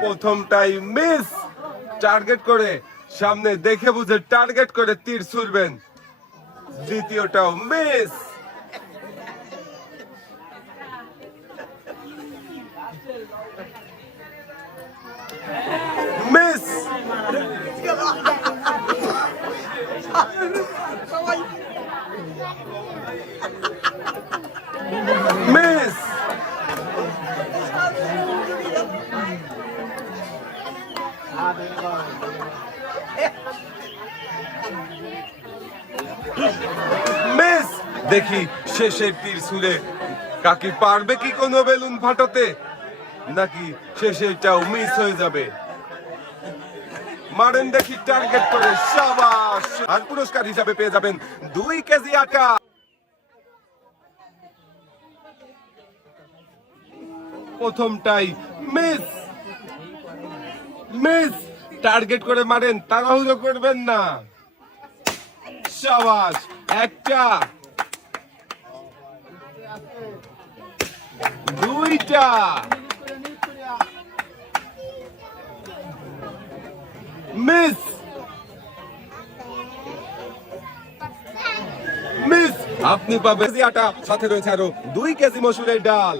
প্রথমটাই miss. Target করে সামনে দেখে বুঝে টার্গেট করে তীর ছুড়বেন। দ্বিতীয়টাও মিস। মিস। মিস। মিস। দেখি শেষের তীর ছুঁড়ে কাকি পারবে কি কোনো বেলুন ফাটাতে, নাকি শেষেরটাও মিস হয়ে যাবে। মারেন দেখি টার্গেট করে, শাবাশ। আর পুরস্কার হিসাবে পেয়ে যাবেন 2 কেজি আটা। প্রথমটাই মিস। মিস। টার্গেট করে মারেন, তাড়াহুড়ো করবেন না। শাবাশ। একটা, দুইটা, মিস। মিস। আপনি পাবেন আটা, সাথে রয়েছে আরো 2 কেজি মসুরের ডাল।